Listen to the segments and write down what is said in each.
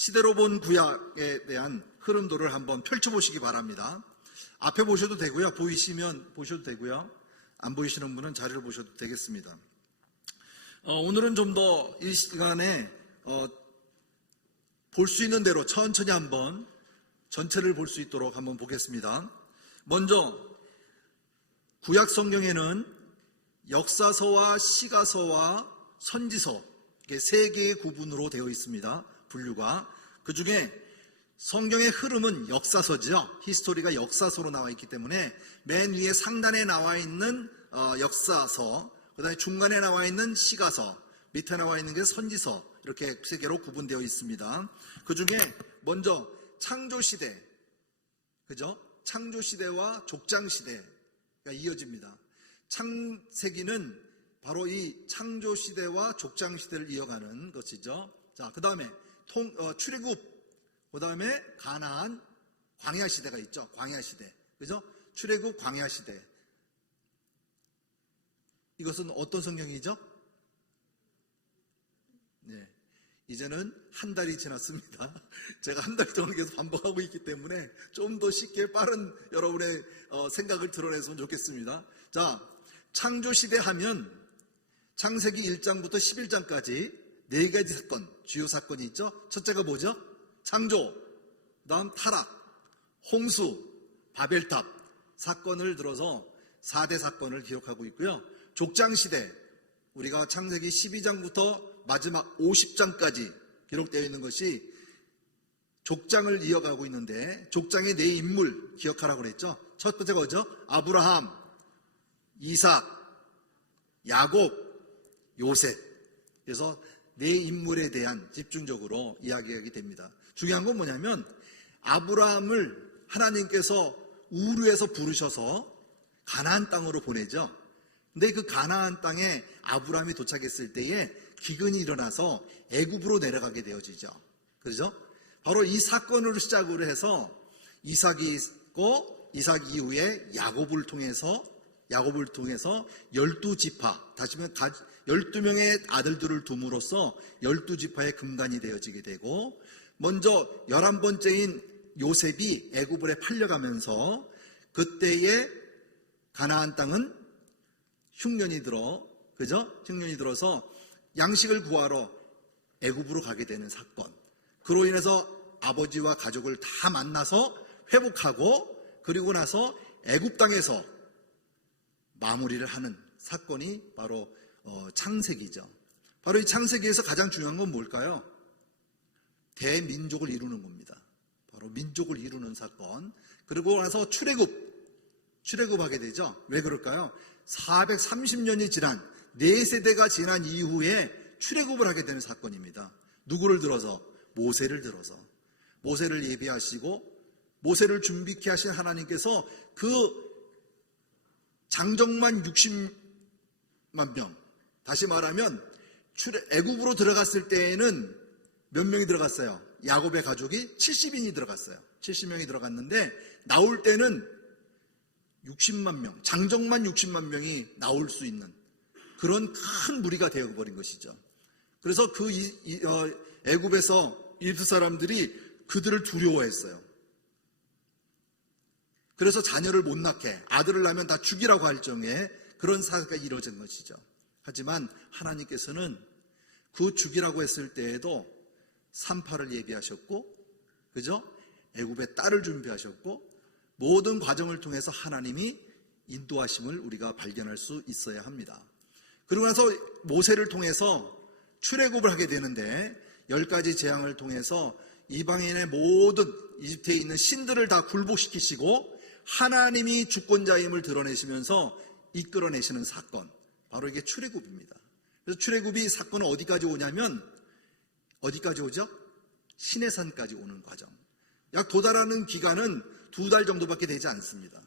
시대로 본 구약에 대한 흐름도를 한번 펼쳐보시기 바랍니다. 앞에 보셔도 되고요. 보이시면 보셔도 되고요. 안 보이시는 분은 자료를 보셔도 되겠습니다. 오늘은 좀 더 이 시간에 볼 수 있는 대로 천천히 한번 전체를 볼 수 있도록 한번 보겠습니다. 먼저 구약 성경에는 역사서와 시가서와 선지서 이렇게 세 개의 구분으로 되어 있습니다. 분류가. 그 중에 성경의 흐름은 역사서죠. 히스토리가 역사서로 나와 있기 때문에 맨 위에 상단에 나와 있는 역사서, 그 다음에 중간에 나와 있는 시가서, 밑에 나와 있는 게 선지서, 이렇게 세 개로 구분되어 있습니다. 그 중에 먼저 창조시대, 그죠? 창조시대와 족장시대가 이어집니다. 창세기는 바로 이 창조시대와 족장시대를 이어가는 것이죠. 자, 그 다음에 출애굽, 그 다음에 가나안, 광야시대가 있죠. 광야시대. 그죠? 출애굽, 광야시대. 이것은 어떤 성경이죠? 네. 이제는 한 달이 지났습니다. 제가 한 달 동안 계속 반복하고 있기 때문에 좀 더 쉽게 빠른 여러분의 생각을 드러냈으면 좋겠습니다. 자, 창조시대 하면 창세기 1장부터 11장까지 네 가지 사건, 주요 사건이 있죠. 첫째가 뭐죠? 창조, 그 다음 타락, 홍수, 바벨탑 사건을 들어서 4대 사건을 기억하고 있고요. 족장시대, 우리가 창세기 12장부터 마지막 50장까지 기록되어 있는 것이 족장을 이어가고 있는데, 족장의 네 인물 기억하라고 그랬죠. 첫 번째가 뭐죠? 아브라함, 이삭, 야곱, 요셉. 그래서 네 인물에 대한 집중적으로 이야기하게 됩니다. 중요한 건 뭐냐면 아브라함을 하나님께서 우르에서 부르셔서 가나안 땅으로 보내죠. 근데 그 가나안 땅에 아브라함이 도착했을 때에 기근이 일어나서 애굽으로 내려가게 되어지죠. 그렇죠? 바로 이 사건으로 시작으로 해서 이삭이 있고, 이삭 이후에 야곱을 통해서 12지파, 다시 말하면 12명의 아들들을 둠으로써 12지파의 근간이 되어지게 되고, 먼저 11번째인 요셉이 애굽에 팔려가면서 그때의 가나안 땅은 흉년이 들어서 양식을 구하러 애굽으로 가게 되는 사건. 그로 인해서 아버지와 가족을 다 만나서 회복하고, 그리고 나서 애굽 땅에서 마무리를 하는 사건이 바로 창세기죠. 바로 이 창세기에서 가장 중요한 건 뭘까요? 대민족을 이루는 겁니다. 바로 민족을 이루는 사건. 그리고 나서 출애굽하게 되죠. 왜 그럴까요? 430년이 지난, 4세대가 지난 이후에 출애굽을 하게 되는 사건입니다. 누구를 들어서? 모세를 들어서. 모세를 예비하시고 모세를 준비케 하신 하나님께서 그 장정만 60만 명, 다시 말하면 애굽으로 들어갔을 때에는 몇 명이 들어갔어요? 야곱의 가족이 70인이 들어갔어요. 70명이 들어갔는데 나올 때는 60만 명, 장정만 60만 명이 나올 수 있는 그런 큰 무리가 되어버린 것이죠. 그래서 그 애굽에서 이집트 사람들이 그들을 두려워했어요. 그래서 자녀를 못 낳게, 아들을 낳으면 다 죽이라고 할 정도의 그런 사회가 이루어진 것이죠. 하지만 하나님께서는 그 죽이라고 했을 때에도 산파를 예비하셨고, 그죠? 애굽의 딸을 준비하셨고, 모든 과정을 통해서 하나님이 인도하심을 우리가 발견할 수 있어야 합니다. 그러고 나서 모세를 통해서 출애굽을 하게 되는데 10가지 재앙을 통해서 이방인의 모든 이집트에 있는 신들을 다 굴복시키시고 하나님이 주권자임을 드러내시면서 이끌어내시는 사건, 바로 이게 출애굽입니다. 그래서 출애굽이 사건은 어디까지 오냐면, 어디까지 오죠? 시내산까지 오는 과정. 약 도달하는 기간은 2달 정도밖에 되지 않습니다.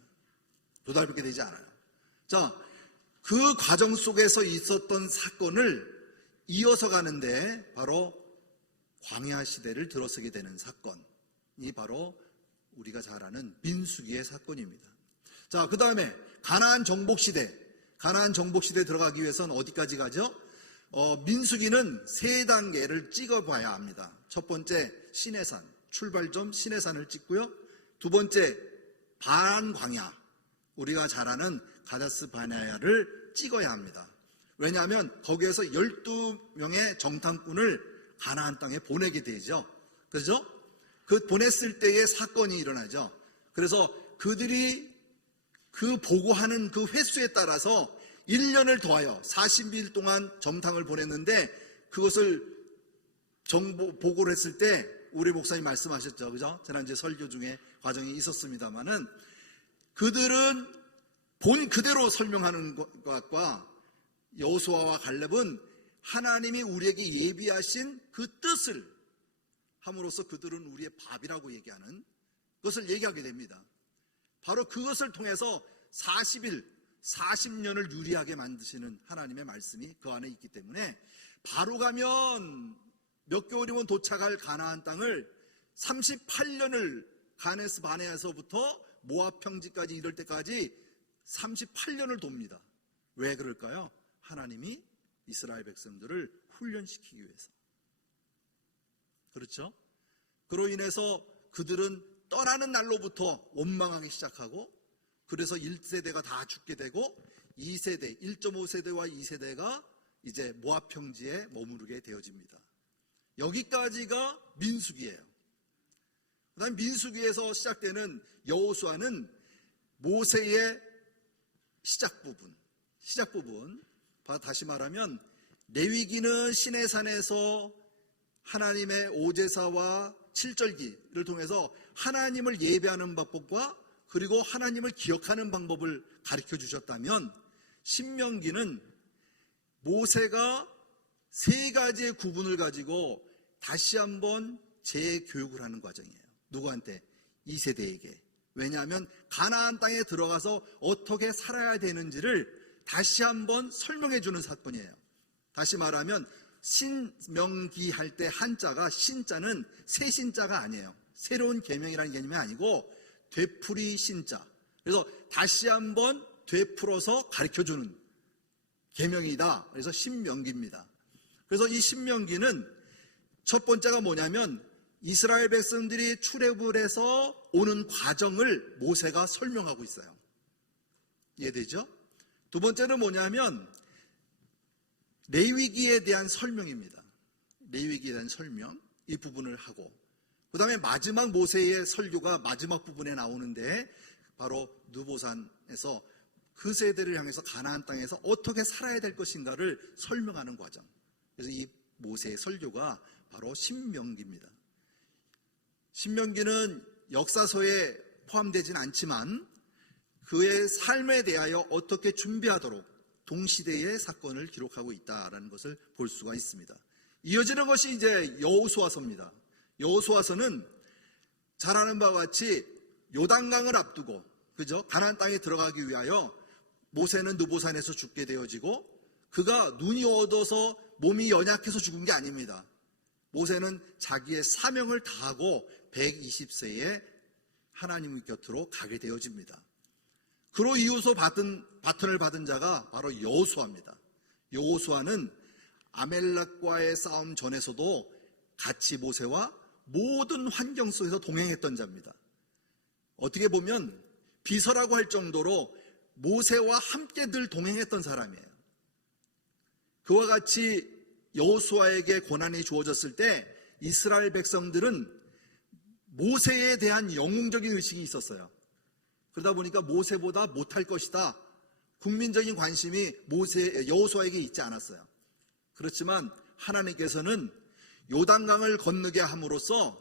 2달밖에 되지 않아요. 자, 그 과정 속에서 있었던 사건을 이어서 가는데 바로 광야 시대를 들어서게 되는 사건이 바로 우리가 잘 아는 민수기의 사건입니다. 자, 그 다음에 가나안 정복 시대 들어가기 위해서는 어디까지 가죠? 민수기는 세 단계를 찍어봐야 합니다. 첫 번째 시내산, 출발점 시내산을 찍고요. 두 번째 반광야, 우리가 잘 아는 가데스 바네아를 찍어야 합니다. 왜냐하면 거기에서 12명의 정탐꾼을 가나안 땅에 보내게 되죠. 그죠? 그 보냈을 때의 사건이 일어나죠. 그래서 그들이 그 보고하는 그 횟수에 따라서 1년을 더하여 40일 동안 정탐을 보냈는데, 그것을 보고를 했을 때 우리 목사님 말씀하셨죠. 그죠? 지난주에 설교 중에 과정이 있었습니다만은, 그들은 본 그대로 설명하는 것과 여호수아와 갈렙은 하나님이 우리에게 예비하신 그 뜻을 함으로써 그들은 우리의 밥이라고 얘기하는 것을 얘기하게 됩니다. 바로 그것을 통해서 40일, 40년을 유리하게 만드시는 하나님의 말씀이 그 안에 있기 때문에, 바로 가면 몇 개월이면 도착할 가나안 땅을 38년을 가데스 바네아에서부터 모압 평지까지 이럴 때까지 38년을 돕니다. 왜 그럴까요? 하나님이 이스라엘 백성들을 훈련시키기 위해서. 그렇죠? 그로 인해서 그들은 떠나는 날로부터 원망하기 시작하고, 그래서 1세대가 다 죽게 되고 2세대, 1.5세대와 2세대가 이제 모압 평지에 머무르게 되어집니다. 여기까지가 민수기예요. 그 다음 민수기에서 시작되는 여호수아는 모세의 시작 부분, 다시 말하면 레위기는 시내산에서 하나님의 오제사와 칠절기를 통해서 하나님을 예배하는 방법과 그리고 하나님을 기억하는 방법을 가르쳐 주셨다면, 신명기는 모세가 세 가지의 구분을 가지고 다시 한번 재교육을 하는 과정이에요. 누구한테? 2세대에게. 왜냐하면 가나안 땅에 들어가서 어떻게 살아야 되는지를 다시 한번 설명해 주는 사건이에요. 다시 말하면 신명기 할 때 한자가, 신자는 새 신자가 아니에요. 새로운 계명이라는 개념이 아니고 되풀이 신자. 그래서 다시 한번 되풀어서 가르쳐주는 계명이다. 그래서 신명기입니다. 그래서 이 신명기는 첫 번째가 뭐냐면 이스라엘 백성들이 출애굽을 해서 오는 과정을 모세가 설명하고 있어요. 이해되죠? 두 번째는 뭐냐면 레위기에 대한 설명입니다. 레위기에 대한 설명, 이 부분을 하고, 그 다음에 마지막 모세의 설교가 마지막 부분에 나오는데, 바로 느보산에서 그 세대를 향해서 가나안 땅에서 어떻게 살아야 될 것인가를 설명하는 과정. 그래서 이 모세의 설교가 바로 신명기입니다. 신명기는 역사서에 포함되진 않지만 그의 삶에 대하여 어떻게 준비하도록 동시대의 사건을 기록하고 있다는 것을 볼 수가 있습니다. 이어지는 것이 이제 여호수아서입니다. 여호수아서는 잘 아는 바와 같이 요단강을 앞두고, 그죠? 가나안 땅에 들어가기 위하여 모세는 느보산에서 죽게 되어지고, 그가 눈이 어두워서 몸이 연약해서 죽은 게 아닙니다. 모세는 자기의 사명을 다하고 120세에 하나님 곁으로 가게 되어집니다. 그로 이어서 바톤을 받은 자가 바로 여호수아입니다. 여호수아는 아멜렉과의 싸움 전에서도 같이 모세와 모든 환경 속에서 동행했던 자입니다. 어떻게 보면 비서라고 할 정도로 모세와 함께 늘 동행했던 사람이에요. 그와 같이 여호수아에게 권한이 주어졌을 때 이스라엘 백성들은 모세에 대한 영웅적인 의식이 있었어요. 그러다 보니까 모세보다 못할 것이다, 국민적인 관심이 여호수아에게 있지 않았어요. 그렇지만 하나님께서는 요단강을 건너게 함으로써,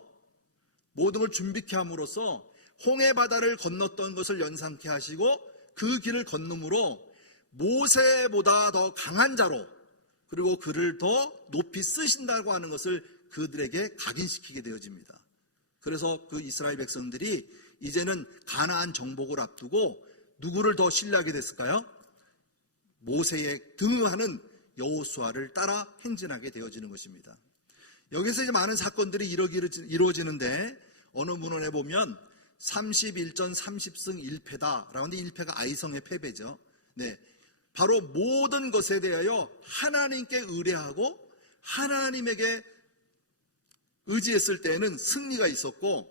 모든 걸 준비케 함으로써 홍해 바다를 건넜던 것을 연상케 하시고, 그 길을 건너므로 모세보다 더 강한 자로, 그리고 그를 더 높이 쓰신다고 하는 것을 그들에게 각인시키게 되어집니다. 그래서 그 이스라엘 백성들이 이제는 가나안 정복을 앞두고 누구를 더 신뢰하게 됐을까요? 모세에 등하는 여호수아를 따라 행진하게 되어지는 것입니다. 여기서 이제 많은 사건들이 이루어지는데, 어느 문헌에 보면 31전 30승 1패다 라는데 1패가 아이성의 패배죠. 네, 바로 모든 것에 대하여 하나님께 의뢰하고 하나님에게 의지했을 때에는 승리가 있었고,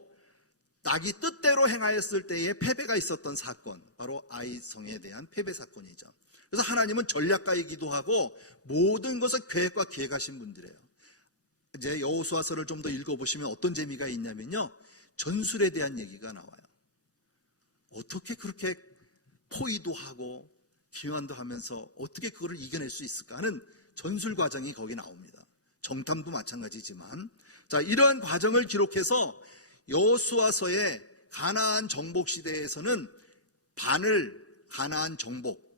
자기 뜻대로 행하였을 때에 패배가 있었던 사건, 바로 아이성에 대한 패배 사건이죠. 그래서 하나님은 전략가이기도 하고 모든 것을 계획과 기획하신 분들이에요. 이제 여호수아서를 좀 더 읽어보시면 어떤 재미가 있냐면요, 전술에 대한 얘기가 나와요. 어떻게 그렇게 포위도 하고 기환도 하면서 어떻게 그거를 이겨낼 수 있을까 하는 전술 과정이 거기 나옵니다. 정탐도 마찬가지지만, 자, 이러한 과정을 기록해서 여호수아서의 가나안 정복 시대에서는 반을 가나안 정복,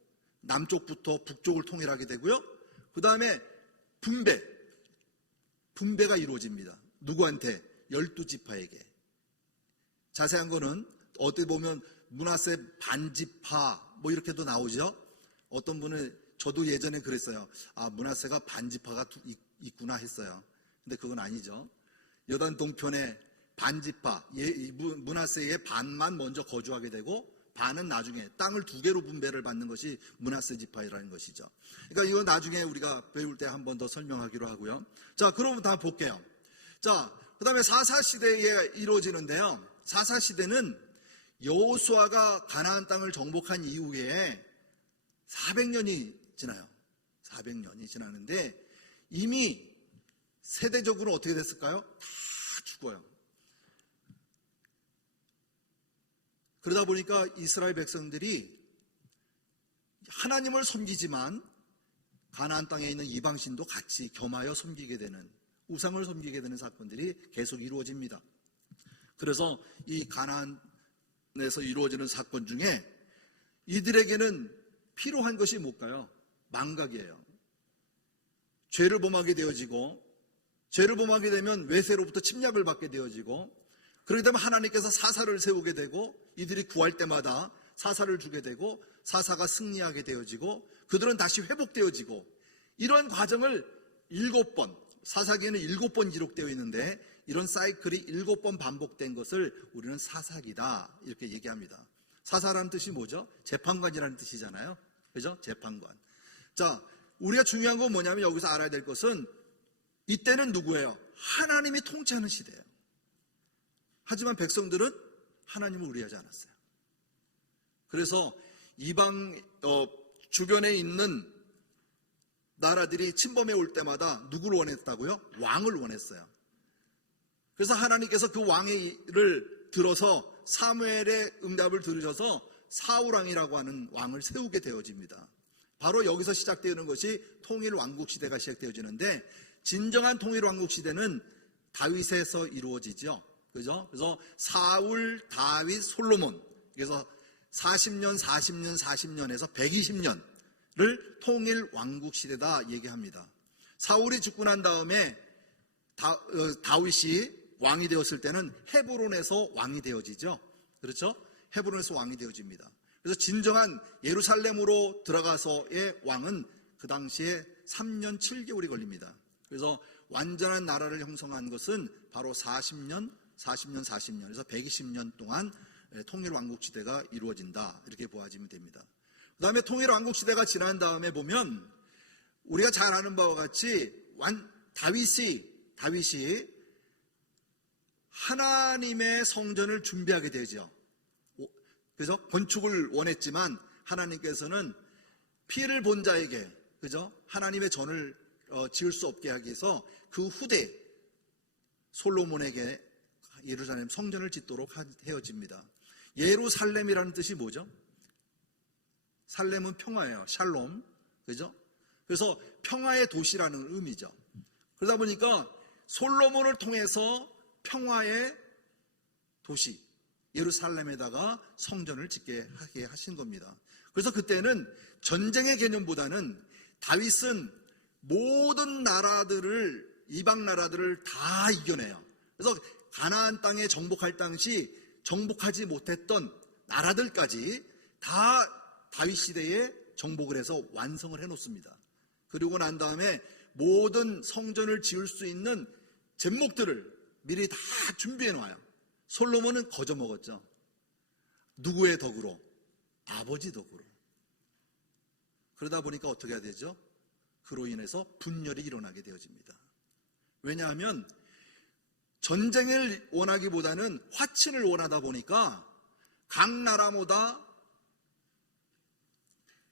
남쪽부터 북쪽을 통일하게 되고요. 그 다음에 분배가 이루어집니다. 누구한테? 12지파에게. 자세한 거는 어떻게 보면 므낫세 반지파 뭐 이렇게도 나오죠. 어떤 분은, 저도 예전에 그랬어요. 아, 므낫세가 반지파가 있구나 했어요. 근데 그건 아니죠. 요단 동편에 반지파, 므낫세의 반만 먼저 거주하게 되고 반은 나중에 땅을 2개로 분배를 받는 것이 므낫세 지파라는 것이죠. 그러니까 이거 나중에 우리가 배울 때 한 번 더 설명하기로 하고요. 자, 그럼 다 볼게요. 자, 그 다음에 사사시대에 이루어지는데요. 사사시대는 여호수아가 가나안 땅을 정복한 이후에 400년이 지나요. 400년이 지나는데 이미 세대적으로 어떻게 됐을까요? 다 죽어요. 그러다 보니까 이스라엘 백성들이 하나님을 섬기지만 가나안 땅에 있는 이방신도 같이 겸하여 섬기게 되는, 우상을 섬기게 되는 사건들이 계속 이루어집니다. 그래서 이 가나안에서 이루어지는 사건 중에 이들에게는 필요한 것이 뭘까요? 망각이에요. 죄를 범하게 되어지고, 죄를 범하게 되면 외세로부터 침략을 받게 되어지고, 그렇게 되면 하나님께서 사사를 세우게 되고, 이들이 구할 때마다 사사를 주게 되고, 사사가 승리하게 되어지고, 그들은 다시 회복되어지고, 이러한 과정을 7번, 사사기에는 7번 기록되어 있는데 이런 사이클이 7번 반복된 것을 우리는 사사기다 이렇게 얘기합니다. 사사라는 뜻이 뭐죠? 재판관이라는 뜻이잖아요. 그죠? 재판관. 자, 우리가 중요한 건 뭐냐면 여기서 알아야 될 것은 이때는 누구예요? 하나님이 통치하는 시대예요. 하지만 백성들은 하나님을 의뢰하지 않았어요. 그래서 이방 주변에 있는 나라들이 침범해 올 때마다 누구를 원했다고요? 왕을 원했어요. 그래서 하나님께서 그 왕을 들어서 사무엘의 응답을 들으셔서 사울왕이라고 하는 왕을 세우게 되어집니다. 바로 여기서 시작되는 것이 통일왕국 시대가 시작되어지는데, 진정한 통일왕국 시대는 다윗에서 이루어지죠. 그죠? 그래서 사울, 다윗, 솔로몬. 그래서 40년에서 120년을 통일왕국 시대다 얘기합니다. 사울이 죽고 난 다음에 다윗이 왕이 되었을 때는 헤브론에서 왕이 되어지죠. 그렇죠? 헤브론에서 왕이 되어집니다. 그래서 진정한 예루살렘으로 들어가서의 왕은 그 당시에 3년 7개월이 걸립니다. 그래서 완전한 나라를 형성한 것은 바로 40년, 그래서 120년 동안 통일왕국시대가 이루어진다 이렇게 보아지면 됩니다. 그 다음에 통일왕국시대가 지난 다음에 보면 우리가 잘 아는 바와 같이 다윗이 하나님의 성전을 준비하게 되죠. 그죠? 건축을 원했지만 하나님께서는 피해를 본 자에게, 그죠? 하나님의 전을 지을 수 없게 하기 위해서 그 후대 솔로몬에게 예루살렘 성전을 짓도록 헤어집니다. 예루살렘이라는 뜻이 뭐죠? 살렘은 평화예요. 샬롬. 그죠? 그래서 평화의 도시라는 의미죠. 그러다 보니까 솔로몬을 통해서 평화의 도시 예루살렘에다가 성전을 짓게 하게 하신 겁니다. 그래서 그때는 전쟁의 개념보다는 다윗은 모든 나라들을, 이방 나라들을 다 이겨내요. 그래서 가나안 땅에 정복할 당시 정복하지 못했던 나라들까지 다 다윗 시대에 정복을 해서 완성을 해놓습니다. 그리고 난 다음에 모든 성전을 지을 수 있는 잿목들을 미리 다 준비해 놔요. 솔로몬은 거저 먹었죠. 누구의 덕으로? 아버지 덕으로. 그러다 보니까 어떻게 해야 되죠? 그로 인해서 분열이 일어나게 되어집니다. 왜냐하면 전쟁을 원하기보다는 화친을 원하다 보니까 각 나라마다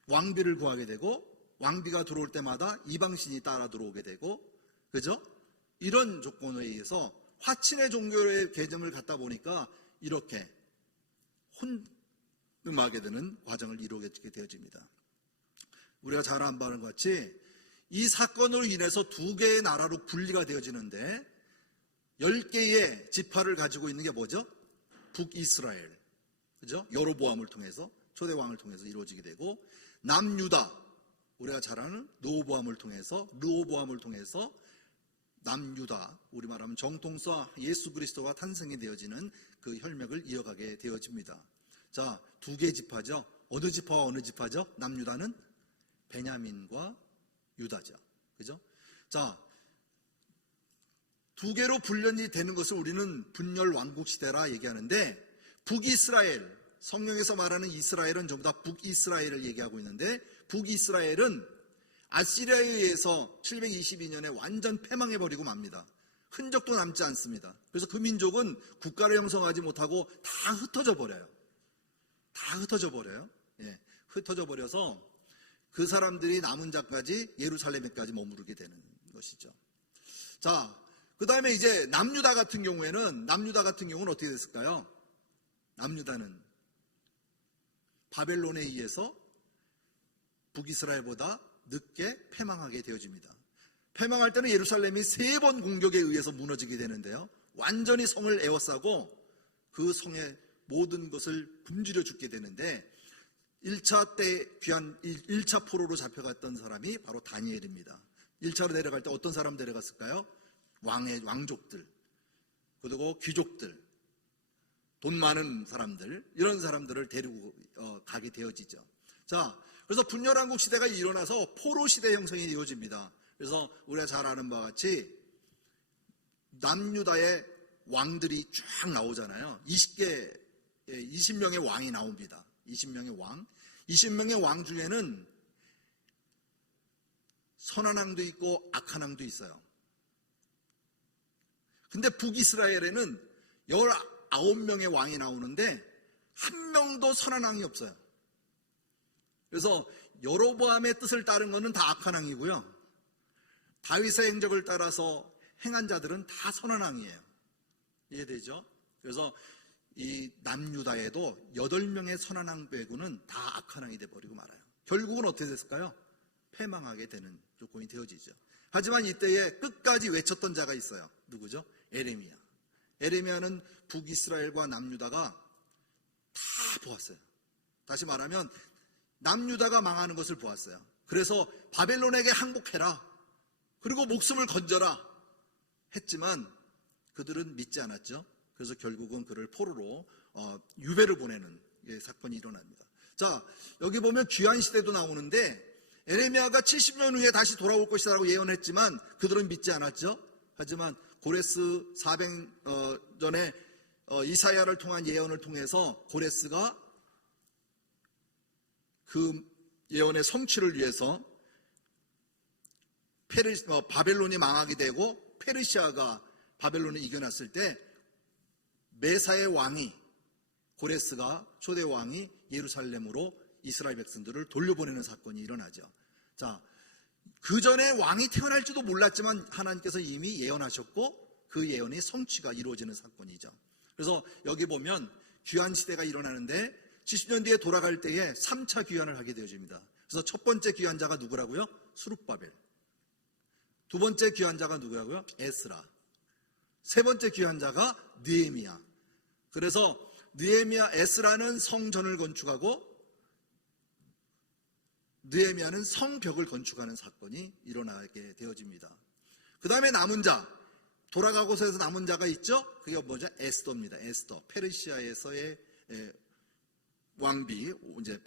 왕비를 구하게 되고, 왕비가 들어올 때마다 이방신이 따라 들어오게 되고, 그죠? 이런 조건에 의해서 화친의 종교의 개념을 갖다 보니까 이렇게 혼음하게 되는 과정을 이루게 되어집니다. 우리가 잘 아는 바와 같이 이 사건으로 인해서 두 개의 나라로 분리가 되어지는데 10개의 지파를 가지고 있는 게 뭐죠? 북이스라엘, 그죠? 여로보암을 통해서, 초대왕을 통해서 이루어지게 되고, 남유다, 우리가 잘 아는 르호보암을 통해서 남유다, 우리 말하면 정통서 예수 그리스도가 탄생이 되어지는 그 혈맥을 이어가게 되어집니다. 자, 두 개의 지파죠. 어느 지파와 어느 지파죠? 남유다는 베냐민과 유다죠. 그죠? 자, 두 개로 분련이 되는 것을 우리는 분열 왕국 시대라 얘기하는데, 북이스라엘, 성경에서 말하는 이스라엘은 전부 다 북이스라엘을 얘기하고 있는데, 북이스라엘은 아시리아에 의해서 722년에 완전 패망해버리고 맙니다. 흔적도 남지 않습니다. 그래서 그 민족은 국가를 형성하지 못하고 다 흩어져 버려요. 예, 흩어져 버려서 그 사람들이 남은 자까지 예루살렘에까지 머무르게 되는 것이죠. 자, 그 다음에 이제 남유다 같은 경우는 어떻게 됐을까요? 남유다는 바벨론에 의해서 북이스라엘보다 늦게 패망하게 되어집니다. 패망할 때는 예루살렘이 3번 공격에 의해서 무너지게 되는데요, 완전히 성을 에워싸고 그 성의 모든 것을 굶주려 죽게 되는데, 1차 때 귀한 1차 포로로 잡혀갔던 사람이 바로 다니엘입니다. 1차로 내려갈 때 어떤 사람 데려갔을까요? 왕족들, 그리고 귀족들, 돈 많은 사람들, 이런 사람들을 데리고 가게 되어지죠. 자, 그래서 분열왕국 시대가 일어나서 포로 시대 형성이 이루어집니다. 그래서 우리가 잘 아는 바와 같이 남유다의 왕들이 쫙 나오잖아요. 20명의 왕이 나옵니다. 20명의 왕 중에는 선한 왕도 있고 악한 왕도 있어요. 근데 북이스라엘에는 19명의 왕이 나오는데 한 명도 선한 왕이 없어요. 그래서 여로보암의 뜻을 따른 것은 다 악한 왕이고요, 다윗의 행적을 따라서 행한 자들은 다 선한 왕이에요. 이해되죠? 그래서 이 남유다에도 8명의 선한 왕 빼고는 다 악한 왕이 되어버리고 말아요. 결국은 어떻게 됐을까요? 패망하게 되는 조건이 되어지죠. 하지만 이때에 끝까지 외쳤던 자가 있어요. 누구죠? 에레미야. 에레미야는 북이스라엘과 남유다가 다 보았어요. 다시 말하면 남유다가 망하는 것을 보았어요. 그래서 바벨론에게 항복해라, 그리고 목숨을 건져라 했지만 그들은 믿지 않았죠. 그래서 결국은 그를 포로로 유배를 보내는 사건이 일어납니다. 자, 여기 보면 귀환시대도 나오는데, 에레미야가 70년 후에 다시 돌아올 것이라고 예언했지만 그들은 믿지 않았죠. 하지만 고레스 400전에 이사야를 통한 예언을 통해서 고레스가 그 예언의 성취를 위해서 바벨론이 망하게 되고 페르시아가 바벨론을 이겨놨을 때 메사의 왕이, 고레스가, 초대 왕이 예루살렘으로 이스라엘 백성들을 돌려보내는 사건이 일어나죠. 자, 그 전에 왕이 태어날지도 몰랐지만 하나님께서 이미 예언하셨고 그 예언이 성취가 이루어지는 사건이죠. 그래서 여기 보면 귀환시대가 일어나는데 70년 뒤에 돌아갈 때에 3차 귀환을 하게 되어집니다. 그래서 첫 번째 귀환자가 누구라고요? 수룹바벨. 두 번째 귀환자가 누구라고요? 에스라. 세 번째 귀환자가 느헤미야. 그래서 느헤미야, 에스라는 성전을 건축하고 느헤미야는 성벽을 건축하는 사건이 일어나게 되어집니다. 그 다음에 남은 자, 돌아가고서 남은 자가 있죠? 그게 뭐죠? 에스더입니다. 에스더. 페르시아에서의 왕비, 이제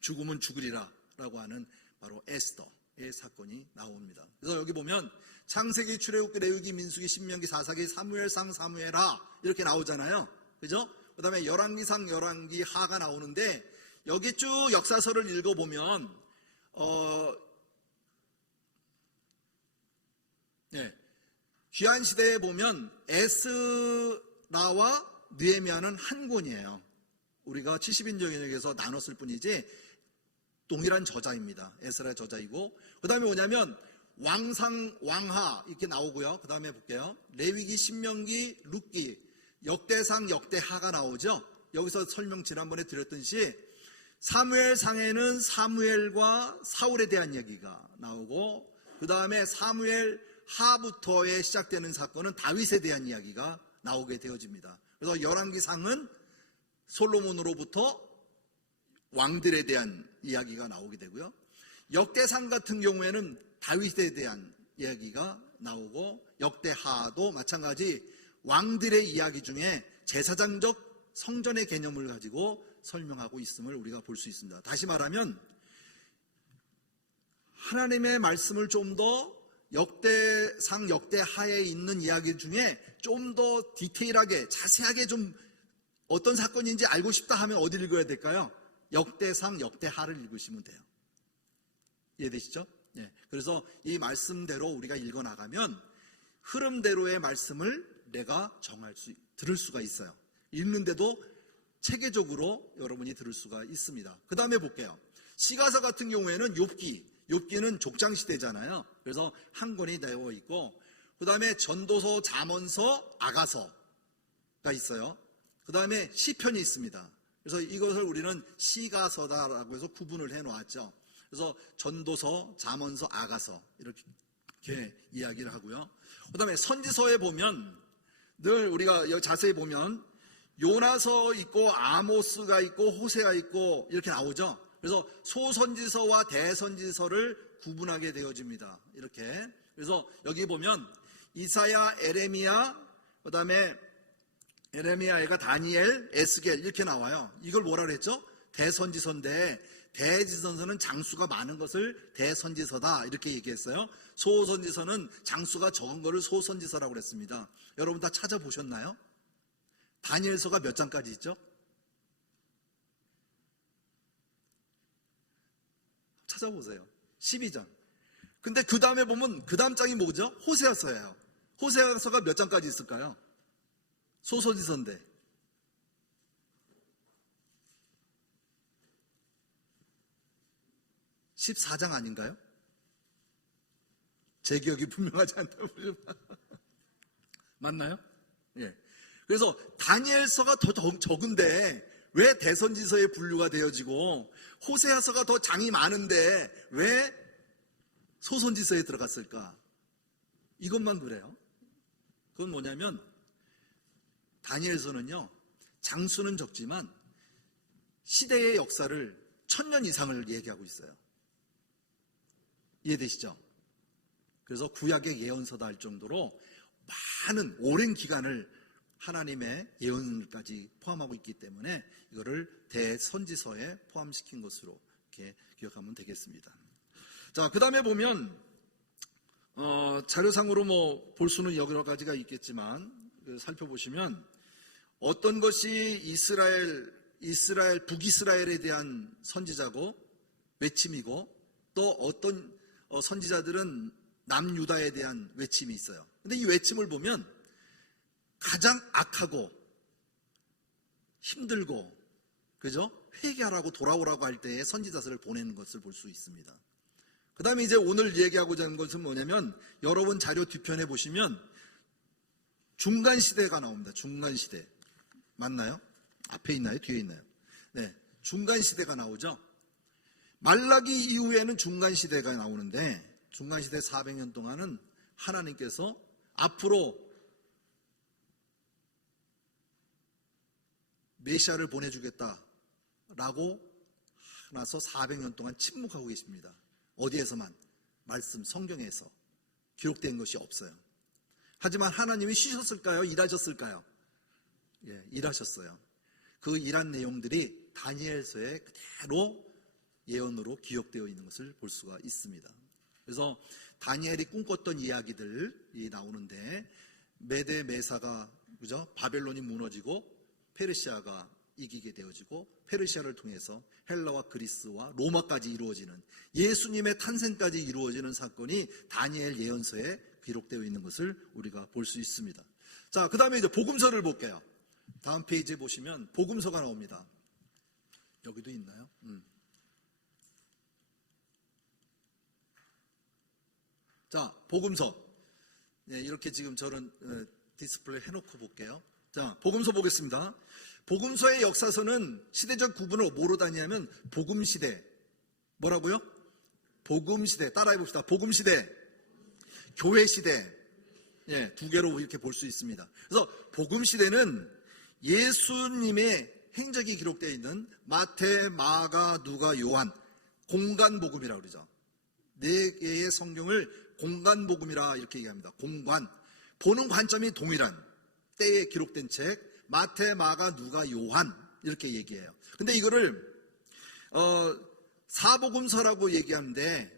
죽으면 죽으리라 라고 하는 바로 에스더의 사건이 나옵니다. 그래서 여기 보면 창세기, 출애굽기, 레위기, 민수기, 신명기, 사사기, 사무엘상, 사무엘하 이렇게 나오잖아요. 그죠? 그 다음에 열왕기상, 열왕기, 하가 나오는데 여기 쭉 역사서를 읽어보면 귀한 시대에 보면 에스라와 느헤미야는 한 권이에요. 우리가 70인정에서 나눴을 뿐이지 동일한 저자입니다. 에스라의 저자이고, 그 다음에 뭐냐면 왕상, 왕하 이렇게 나오고요. 그 다음에 볼게요. 레위기, 신명기, 룻기, 역대상, 역대하가 나오죠. 여기서 설명 지난번에 드렸듯이 사무엘상에는 사무엘과 사울에 대한 얘기가 나오고, 그 다음에 사무엘 하부터에 시작되는 사건은 다윗에 대한 이야기가 나오게 되어집니다. 그래서 열왕기상은 솔로몬으로부터 왕들에 대한 이야기가 나오게 되고요. 역대상 같은 경우에는 다윗에 대한 이야기가 나오고, 역대하도 마찬가지 왕들의 이야기 중에 제사장적 성전의 개념을 가지고 설명하고 있음을 우리가 볼 수 있습니다. 다시 말하면 하나님의 말씀을 좀 더 역대상, 역대하에 있는 이야기 중에 좀 더 디테일하게, 자세하게 좀 어떤 사건인지 알고 싶다 하면 어디를 읽어야 될까요? 역대상, 역대하를 읽으시면 돼요. 이해되시죠? 네. 그래서 이 말씀대로 우리가 읽어나가면 흐름대로의 말씀을 내가 들을 수가 있어요. 읽는데도 체계적으로 여러분이 들을 수가 있습니다. 그 다음에 볼게요. 시가서 같은 경우에는 욥기는 족장시대잖아요. 그래서 한 권이 되어 있고, 그 다음에 전도서, 잠언서, 아가서가 있어요. 그 다음에 시편이 있습니다. 그래서 이것을 우리는 시가서다라고 해서 구분을 해놓았죠. 그래서 전도서, 잠언서, 아가서 이렇게 이야기를 하고요. 그 다음에 선지서에 보면 늘 우리가 자세히 보면 요나서 있고 아모스가 있고 호세가 있고 이렇게 나오죠. 그래서 소선지서와 대선지서를 구분하게 되어집니다. 이렇게. 그래서 여기 보면 이사야, 에레미야, 그 다음에 에레미야가 다니엘, 에스겔 이렇게 나와요. 이걸 뭐라 그랬죠? 대선지서인데, 대지선서는 장수가 많은 것을 대선지서다 이렇게 얘기했어요. 소선지서는 장수가 적은 것을 소선지서라고 그랬습니다. 여러분 다 찾아보셨나요? 다니엘서가 몇 장까지 있죠? 찾아보세요. 12장. 근데 그 다음에 보면 그 다음 장이 뭐죠? 호세아서예요. 호세아서가 몇 장까지 있을까요? 소선지서인데 14장 아닌가요? 제 기억이 분명하지 않다고 맞나요? 예. 그래서 다니엘서가 더 적은데 왜 대선지서에 분류가 되어지고 호세아서가 더 장이 많은데 왜 소선지서에 들어갔을까? 이것만 그래요. 그건 뭐냐면 다니엘서는요, 장수는 적지만 시대의 역사를 1000년 이상을 얘기하고 있어요. 이해되시죠? 그래서 구약의 예언서다 할 정도로 많은 오랜 기간을 하나님의 예언까지 포함하고 있기 때문에 이거를 대선지서에 포함시킨 것으로 이렇게 기억하면 되겠습니다. 자, 그 다음에 보면 자료상으로 뭐 볼 수는 여러 가지가 있겠지만 살펴보시면 어떤 것이 북이스라엘에 대한 선지자고 외침이고 또 어떤 선지자들은 남유다에 대한 외침이 있어요. 근데 이 외침을 보면 가장 악하고 힘들고, 그죠? 회개하라고 돌아오라고 할 때에 선지자들을 보내는 것을 볼 수 있습니다. 그 다음에 이제 오늘 얘기하고자 하는 것은 뭐냐면 여러분 자료 뒤편에 보시면 중간시대가 나옵니다. 중간시대. 맞나요? 앞에 있나요? 뒤에 있나요? 네. 중간시대가 나오죠. 말라기 이후에는 중간시대가 나오는데 중간시대 400년 동안은 하나님께서 앞으로 메시아를 보내주겠다라고 나서 400년 동안 침묵하고 계십니다. 어디에서만? 말씀, 성경에서 기록된 것이 없어요. 하지만 하나님이 쉬셨을까요? 일하셨을까요? 예, 일하셨어요. 그 일한 내용들이 다니엘서에 그대로 예언으로 기록되어 있는 것을 볼 수가 있습니다. 그래서 다니엘이 꿈꿨던 이야기들이 나오는데 메대 메사가, 그죠? 바벨론이 무너지고 페르시아가 이기게 되어지고 페르시아를 통해서 헬라와 그리스와 로마까지 이루어지는 예수님의 탄생까지 이루어지는 사건이 다니엘 예언서에 기록되어 있는 것을 우리가 볼 수 있습니다. 자, 그 다음에 이제 복음서를 볼게요. 다음 페이지에 보시면 복음서가 나옵니다. 여기도 있나요? 자, 복음서. 네, 이렇게 지금 저는 디스플레이 해놓고 볼게요. 자, 복음서 보겠습니다. 복음서의 역사서는 시대적 구분을 뭐로 다니냐면 복음시대. 뭐라고요? 복음시대. 따라해봅시다. 복음시대. 교회시대. 예, 두 개로 이렇게 볼 수 있습니다. 그래서 복음시대는 예수님의 행적이 기록되어 있는 마태, 마가, 누가, 요한 공간복음이라고 그러죠. 네 개의 성경을 공간복음이라 이렇게 얘기합니다. 공간. 보는 관점이 동일한 때에 기록된 책 마태, 마가, 누가, 요한 이렇게 얘기해요. 근데 이거를 사복음서라고 얘기하는데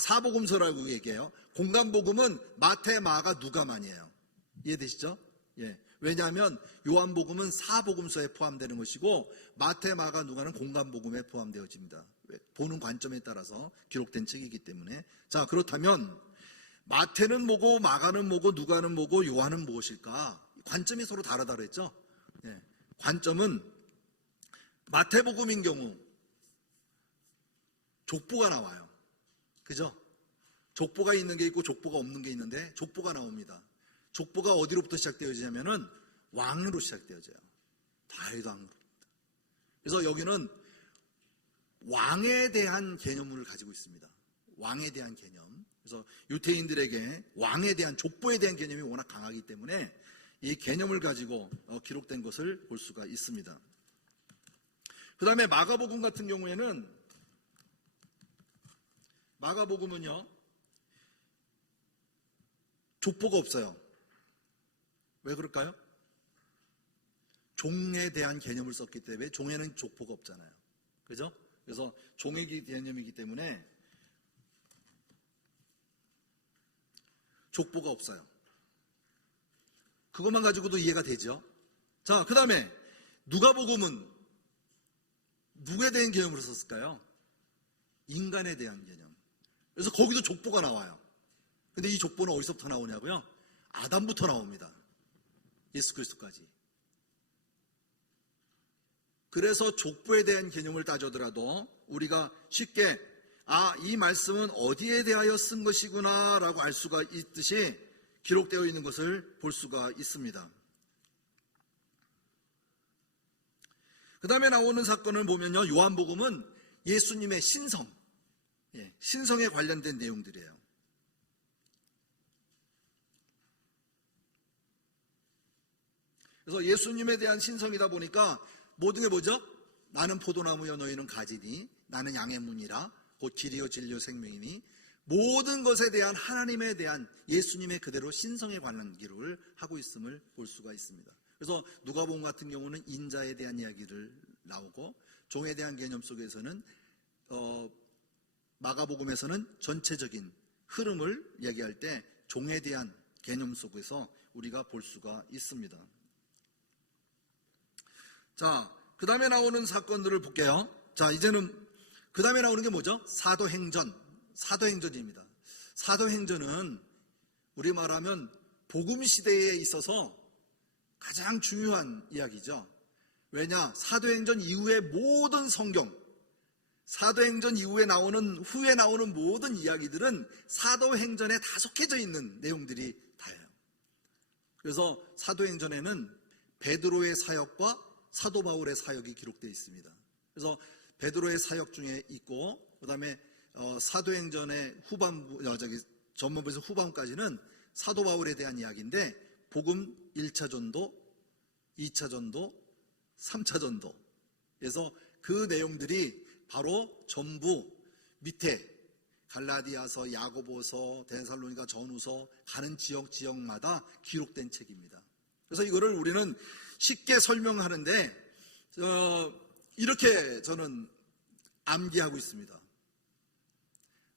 사복음서라고 얘기해요. 공간복음은 마태, 마가, 누가만이에요. 이해되시죠? 예. 왜냐하면 요한복음은 사복음서에 포함되는 것이고 마태, 마가, 누가는 공간복음에 포함되어집니다. 보는 관점에 따라서 기록된 책이기 때문에. 자, 그렇다면 마태는 뭐고 마가는 뭐고 누가는 뭐고 요한은 무엇일까? 관점이 서로 다르다 그랬죠? 예. 관점은 마태복음인 경우 족보가 나와요. 그죠? 족보가 있는 게 있고 족보가 없는 게 있는데 족보가 나옵니다. 족보가 어디로부터 시작되어지냐면은 왕으로 시작되어져요. 다윗 왕으로부터. 그래서 여기는 왕에 대한 개념을 가지고 있습니다. 왕에 대한 개념. 그래서 유대인들에게 왕에 대한 족보에 대한 개념이 워낙 강하기 때문에 이 개념을 가지고 기록된 것을 볼 수가 있습니다. 그 다음에 마가복음 같은 경우에는 마가복음은요 족보가 없어요. 왜 그럴까요? 종에 대한 개념을 썼기 때문에 종에는 족보가 없잖아요. 그죠? 그래서 종의 개념이기 때문에 족보가 없어요. 그것만 가지고도 이해가 되죠. 자, 그 다음에 누가복음은 누구에 대한 개념으로 썼을까요? 인간에 대한 개념. 그래서 거기도 족보가 나와요. 근데 이 족보는 어디서부터 나오냐고요? 아담부터 나옵니다. 예수 그리스도까지. 그래서 족보에 대한 개념을 따져더라도 우리가 쉽게 이 말씀은 어디에 대하여 쓴 것이구나 라고 알 수가 있듯이 기록되어 있는 것을 볼 수가 있습니다. 그 다음에 나오는 사건을 보면요, 요한복음은 예수님의 신성, 신성에 관련된 내용들이에요. 그래서 예수님에 대한 신성이다 보니까 모든 게 뭐죠? 나는 포도나무여 너희는 가지니 나는 양의 문이라 곧 길이요 진리요 생명이니 모든 것에 대한 하나님에 대한 예수님의 그대로 신성에 관한 기록을 하고 있음을 볼 수가 있습니다. 그래서 누가복음 같은 경우는 인자에 대한 이야기를 나오고 종에 대한 개념 속에서는 마가복음에서는 전체적인 흐름을 얘기할 때 종에 대한 개념 속에서 우리가 볼 수가 있습니다. 자, 그 다음에 나오는 사건들을 볼게요. 자, 이제는 그 다음에 나오는 게 뭐죠? 사도행전입니다. 사도행전은 우리 말하면 복음시대에 있어서 가장 중요한 이야기죠. 왜냐? 사도행전 이후의 모든 성경, 사도행전 이후에 후에 나오는 모든 이야기들은 사도행전에 다 속해져 있는 내용들이 다예요. 그래서 사도행전에는 베드로의 사역과 사도 바울의 사역이 기록되어 있습니다. 그래서 베드로의 사역 중에 있고, 그 다음에 사도행전의 전반부에서 후반까지는 사도 바울에 대한 이야기인데, 복음 1차 전도, 2차 전도, 3차 전도. 그래서 그 내용들이 바로 전부 밑에 갈라디아서, 야고보서, 데살로니가 전후서 가는 지역마다 기록된 책입니다. 그래서 이거를 우리는 쉽게 설명하는데 이렇게 저는 암기하고 있습니다.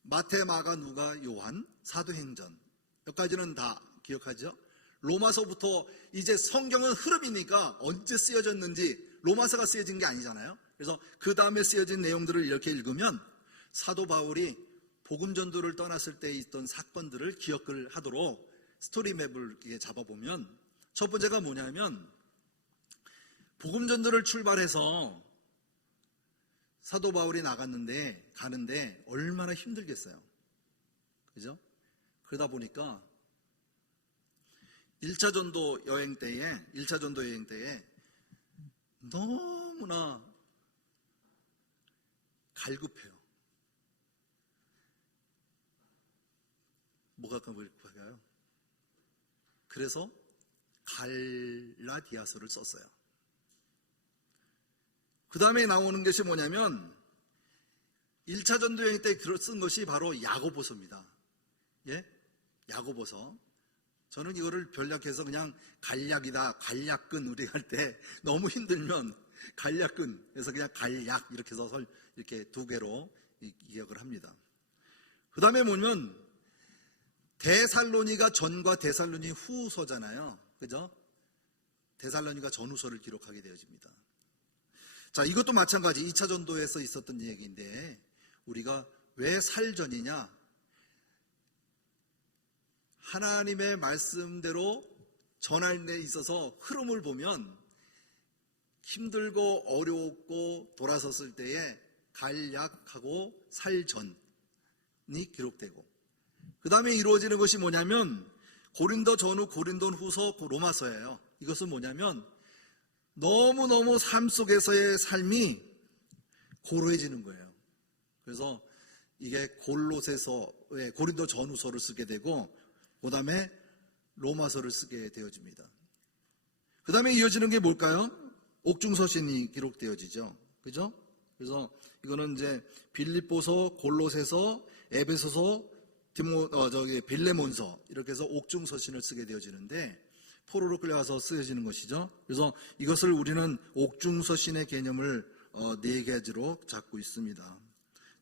마태, 마가, 누가, 요한, 사도행전 여기까지는 다 기억하죠? 로마서부터 이제 성경은 흐름이니까 언제 쓰여졌는지 로마서가 쓰여진 게 아니잖아요. 그래서 그 다음에 쓰여진 내용들을 이렇게 읽으면 사도 바울이 복음 전도를 떠났을 때 있던 사건들을 기억을 하도록 스토리맵을 잡아보면 첫 번째가 뭐냐면 복음 전도를 출발해서 사도 바울이 가는데 얼마나 힘들겠어요. 그죠? 그러다 보니까 1차 전도 여행 때에 너무나 갈급해요. 뭐가 갈급할까요? 그래서 갈라디아서를 썼어요. 그 다음에 나오는 것이 뭐냐면 1차 전도 여행 때 쓴 것이 바로 야고보서입니다. 예? 야고보서. 저는 이거를 별약해서 그냥 간략이다, 간략근 우리 할 때 너무 힘들면 간략근, 그래서 그냥 간략 이렇게 해서 이렇게 두 개로 기억을 합니다. 그 다음에 보면 데살로니가 전과 데살로니 후서잖아요. 그죠? 데살로니가 전후서를 기록하게 되어집니다. 자, 이것도 마찬가지 2차 전도에서 있었던 얘기인데 우리가 왜 살전이냐? 하나님의 말씀대로 전할 데 있어서 흐름을 보면 힘들고 어렵고 돌아섰을 때에 간략하고 살전이 기록되고 그 다음에 이루어지는 것이 뭐냐면 고린도 전후, 고린도 후서, 로마서예요. 이것은 뭐냐면 너무너무 삶 속에서의 삶이 고루해지는 거예요. 그래서 이게 고린도 전후서를 쓰게 되고 그 다음에 로마서를 쓰게 되어집니다. 그 다음에 이어지는 게 뭘까요? 옥중서신이 기록되어지죠. 그죠? 그래서 이거는 이제 빌립보서, 골로새서, 에베소서, 빌레몬서 이렇게 해서 옥중서신을 쓰게 되어지는데 포로로 끌려가서 쓰여지는 것이죠. 그래서 이것을 우리는 옥중서신의 개념을 4가지로 잡고 있습니다.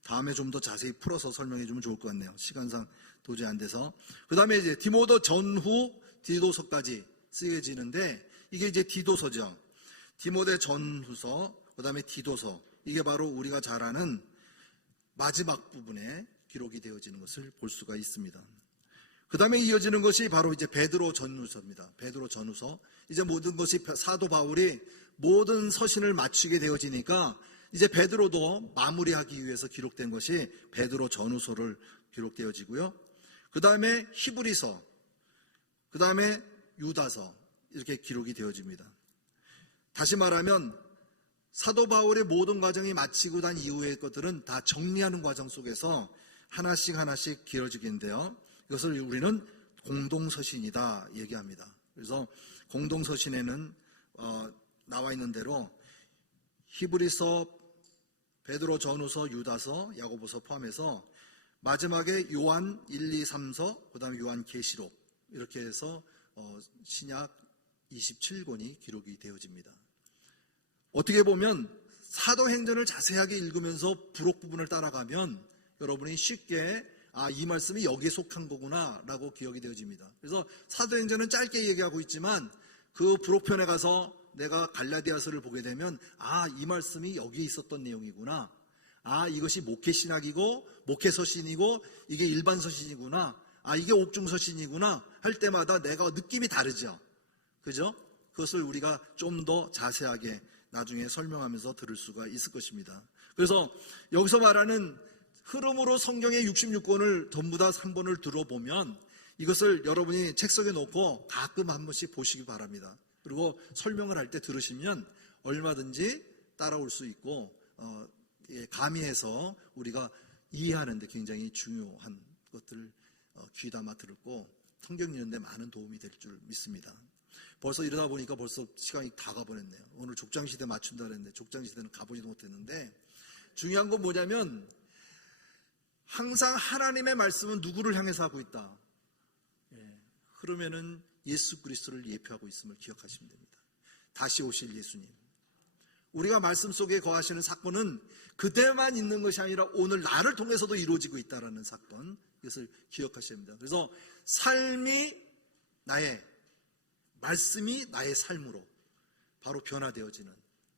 다음에 좀 더 자세히 풀어서 설명해 주면 좋을 것 같네요. 시간상 도저히 안 돼서. 그 다음에 이제 디모데 전후 디도서까지 쓰여지는데 이게 이제 디도서죠. 디모데 전후서, 그 다음에 디도서. 이게 바로 우리가 잘 아는 마지막 부분에 기록이 되어지는 것을 볼 수가 있습니다. 그 다음에 이어지는 것이 바로 이제 베드로 전후서입니다. 베드로 전후서. 이제 모든 것이 사도 바울이 모든 서신을 마치게 되어지니까 이제 베드로도 마무리하기 위해서 기록된 것이 베드로 전후서를 기록되어지고요. 그 다음에 히브리서, 그 다음에 유다서 이렇게 기록이 되어집니다. 다시 말하면 사도 바울의 모든 과정이 마치고 난 이후의 것들은 다 정리하는 과정 속에서 하나씩 기어지는데요. 이것을 우리는 공동서신이다 얘기합니다. 그래서 공동서신에는 나와 있는 대로 히브리서, 베드로 전후서, 유다서, 야고보서 포함해서 마지막에 요한 1, 2, 3서, 그 다음에 요한 계시록 이렇게 해서 신약 27권이 기록이 되어집니다. 어떻게 보면 사도행전을 자세하게 읽으면서 부록 부분을 따라가면 여러분이 쉽게 이 말씀이 여기에 속한 거구나 라고 기억이 되어집니다. 그래서 사도행전은 짧게 얘기하고 있지만 그 부록편에 가서 내가 갈라디아서를 보게 되면 이 말씀이 여기에 있었던 내용이구나, 이것이 목회신학이고 목회서신이고 이게 일반서신이구나, 이게 옥중서신이구나 할 때마다 내가 느낌이 다르죠. 그죠? 그것을 우리가 좀 더 자세하게 나중에 설명하면서 들을 수가 있을 것입니다. 그래서 여기서 말하는 흐름으로 성경의 66권을 전부 다 3번을 들어보면 이것을 여러분이 책 속에 놓고 가끔 한 번씩 보시기 바랍니다. 그리고 설명을 할 때 들으시면 얼마든지 따라올 수 있고 가미해서 우리가 이해하는 데 굉장히 중요한 것들을 귀담아 들었고 성경 읽는 데 많은 도움이 될 줄 믿습니다. 벌써 이러다 보니까 벌써 시간이 다 가버렸네요. 오늘 족장시대 맞춘다 그랬는데 족장시대는 가보지도 못했는데 중요한 건 뭐냐면 항상 하나님의 말씀은 누구를 향해서 하고 있다? 흐름에는 예수 그리스도를 예표하고 있음을 기억하시면 됩니다. 다시 오실 예수님. 우리가 말씀 속에 거하시는 사건은 그때만 있는 것이 아니라 오늘 나를 통해서도 이루어지고 있다는 사건, 이것을 기억하셔야 합니다. 그래서 삶이 말씀이 나의 삶으로 바로 변화되어지는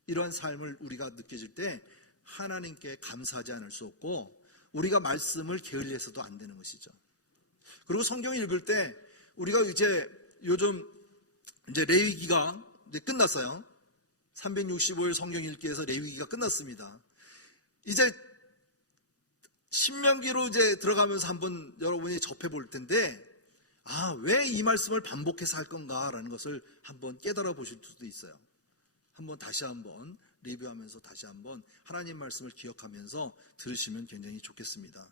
이러한 삶을 우리가 느껴질 때 하나님께 감사하지 않을 수 없고 우리가 말씀을 게을리해서도 안 되는 것이죠. 그리고 성경을 읽을 때 우리가 이제 요즘 이제 레위기가 이제 끝났어요. 365일 성경 읽기에서 레위기가 끝났습니다. 이제 신명기로 이제 들어가면서 한번 여러분이 접해 볼 텐데, 왜 이 말씀을 반복해서 할 건가라는 것을 한번 깨달아 보실 수도 있어요. 한번 다시 한번 리뷰하면서 다시 한번 하나님 말씀을 기억하면서 들으시면 굉장히 좋겠습니다.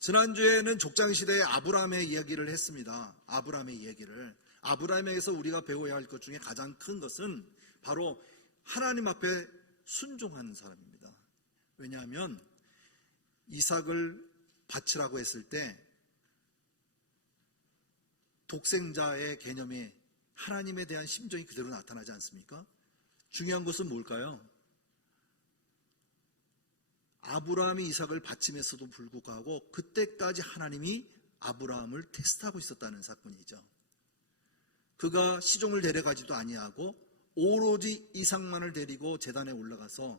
지난주에는 족장시대의 아브라함의 이야기를 했습니다. 아브라함의 이야기를. 아브라함에게서 우리가 배워야 할 것 중에 가장 큰 것은 바로 하나님 앞에 순종하는 사람입니다. 왜냐하면 이삭을 바치라고 했을 때 독생자의 개념이 하나님에 대한 심정이 그대로 나타나지 않습니까? 중요한 것은 뭘까요? 아브라함이 이삭을 바침했어도 불구하고 그때까지 하나님이 아브라함을 테스트하고 있었다는 사건이죠. 그가 시종을 데려가지도 아니하고 오로지 이삭만을 데리고 제단에 올라가서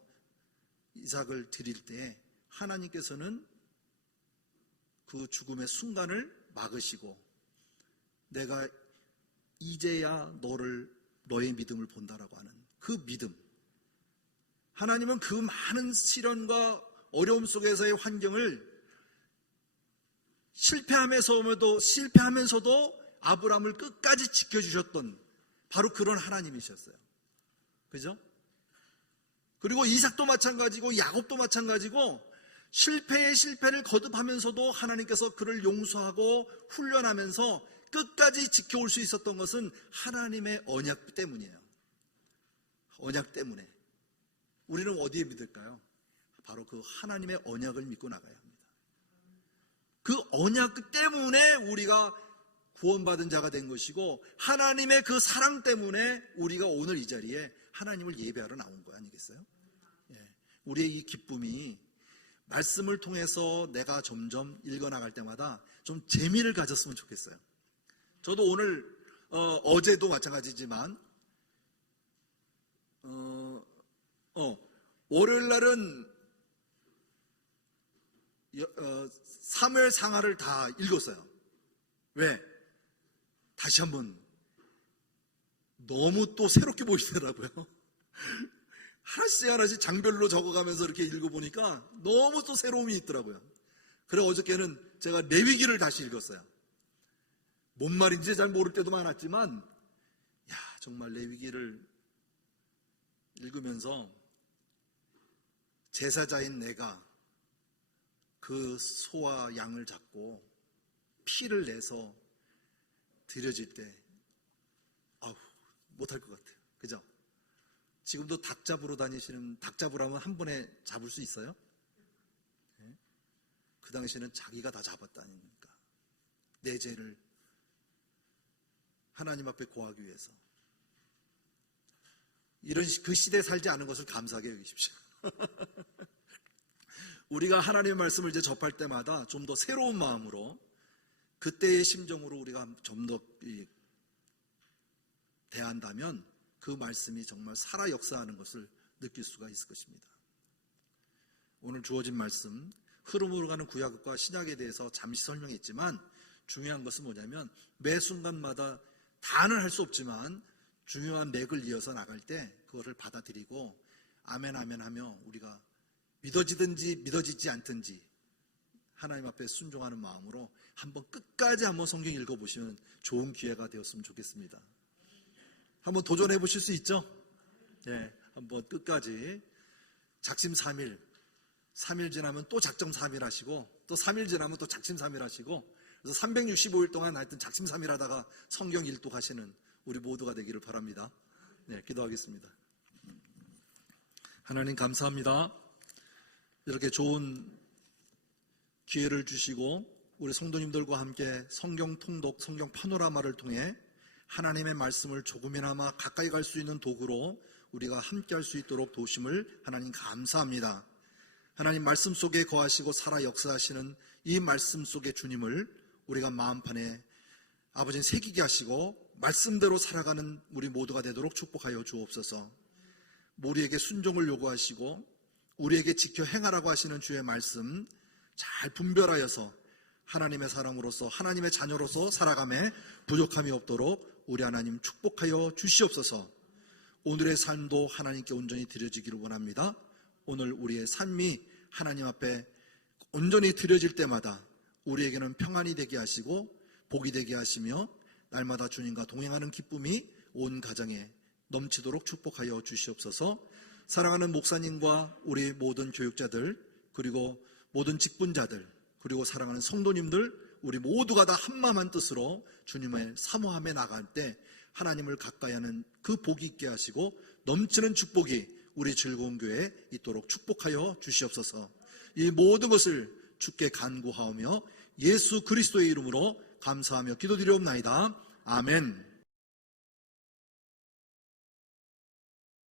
이삭을 드릴 때 하나님께서는 그 죽음의 순간을 막으시고 내가 이제야 너의 믿음을 본다라고 하는 그 믿음. 하나님은 그 많은 시련과 어려움 속에서의 환경을 실패하면서도 아브라함을 끝까지 지켜주셨던 바로 그런 하나님이셨어요. 그죠? 그리고 이삭도 마찬가지고 야곱도 마찬가지고 실패를 거듭하면서도 하나님께서 그를 용서하고 훈련하면서 끝까지 지켜올 수 있었던 것은 하나님의 언약 때문이에요. 언약 때문에. 우리는 어디에 믿을까요? 바로 그 하나님의 언약을 믿고 나가야 합니다. 그 언약 때문에 우리가 구원받은 자가 된 것이고 하나님의 그 사랑 때문에 우리가 오늘 이 자리에 하나님을 예배하러 나온 거 아니겠어요? 우리의 이 기쁨이 말씀을 통해서 내가 점점 읽어나갈 때마다 좀 재미를 가졌으면 좋겠어요. 저도 오늘 어제도 마찬가지지만 월요일 날은 사무엘 상하를 다 읽었어요. 왜? 다시 한번 너무 또 새롭게 보이더라고요. 하나씩 장별로 적어가면서 이렇게 읽어보니까 너무 또 새로움이 있더라고요. 그래 어저께는 제가 레위기를 다시 읽었어요. 뭔 말인지 잘 모를 때도 많았지만 정말 레위기를 읽으면서 제사자인 내가 그 소와 양을 잡고 피를 내서 드려질 때 못할 것 같아요. 그죠? 지금도 닭 잡으러 다니시는, 닭 잡으라면 한 번에 잡을 수 있어요? 그 당시에는 자기가 다 잡았다니까. 내 죄를 하나님 앞에 고하기 위해서. 그 시대에 살지 않은 것을 감사하게 여기십시오. 우리가 하나님의 말씀을 이제 접할 때마다 좀 더 새로운 마음으로 그때의 심정으로 우리가 좀 더 대한다면 그 말씀이 정말 살아 역사하는 것을 느낄 수가 있을 것입니다. 오늘 주어진 말씀, 흐름으로 가는 구약과 신약에 대해서 잠시 설명했지만 중요한 것은 뭐냐면 매 순간마다 다는 할 수 없지만 중요한 맥을 이어서 나갈 때 그거를 받아들이고 아멘 아멘 하며 우리가 믿어지든지 믿어지지 않든지 하나님 앞에 순종하는 마음으로 끝까지 한번 성경 읽어보시는 좋은 기회가 되었으면 좋겠습니다. 한번 도전해 보실 수 있죠? 네, 한번 끝까지 작심 3일, 3일 지나면 또 작정 3일 하시고 또 3일 지나면 또 작심 3일 하시고 그래서 365일 동안 하여튼 작심 3일 하다가 성경 일독하시는 우리 모두가 되기를 바랍니다. 네, 기도하겠습니다. 하나님 감사합니다. 이렇게 좋은 기회를 주시고 우리 성도님들과 함께 성경 통독, 성경 파노라마를 통해 하나님의 말씀을 조금이나마 가까이 갈 수 있는 도구로 우리가 함께 할 수 있도록 도우심을 하나님 감사합니다. 하나님 말씀 속에 거하시고 살아 역사하시는 이 말씀 속의 주님을 우리가 마음판에 아버지는 새기게 하시고 말씀대로 살아가는 우리 모두가 되도록 축복하여 주옵소서. 우리에게 순종을 요구하시고 우리에게 지켜 행하라고 하시는 주의 말씀 잘 분별하여서 하나님의 사람으로서 하나님의 자녀로서 살아감에 부족함이 없도록 우리 하나님 축복하여 주시옵소서. 오늘의 삶도 하나님께 온전히 드려지기를 원합니다. 오늘 우리의 삶이 하나님 앞에 온전히 드려질 때마다 우리에게는 평안이 되게 하시고 복이 되게 하시며 날마다 주님과 동행하는 기쁨이 온 가정에 넘치도록 축복하여 주시옵소서. 사랑하는 목사님과 우리 모든 교육자들, 그리고 모든 직분자들, 그리고 사랑하는 성도님들, 우리 모두가 다 한마음 한뜻으로 주님의 사모함에 나갈 때 하나님을 가까이 하는 그 복이 있게 하시고 넘치는 축복이 우리 즐거운 교회에 있도록 축복하여 주시옵소서. 이 모든 것을 주께 간구하오며 예수 그리스도의 이름으로 감사하며 기도드리옵나이다. 아멘.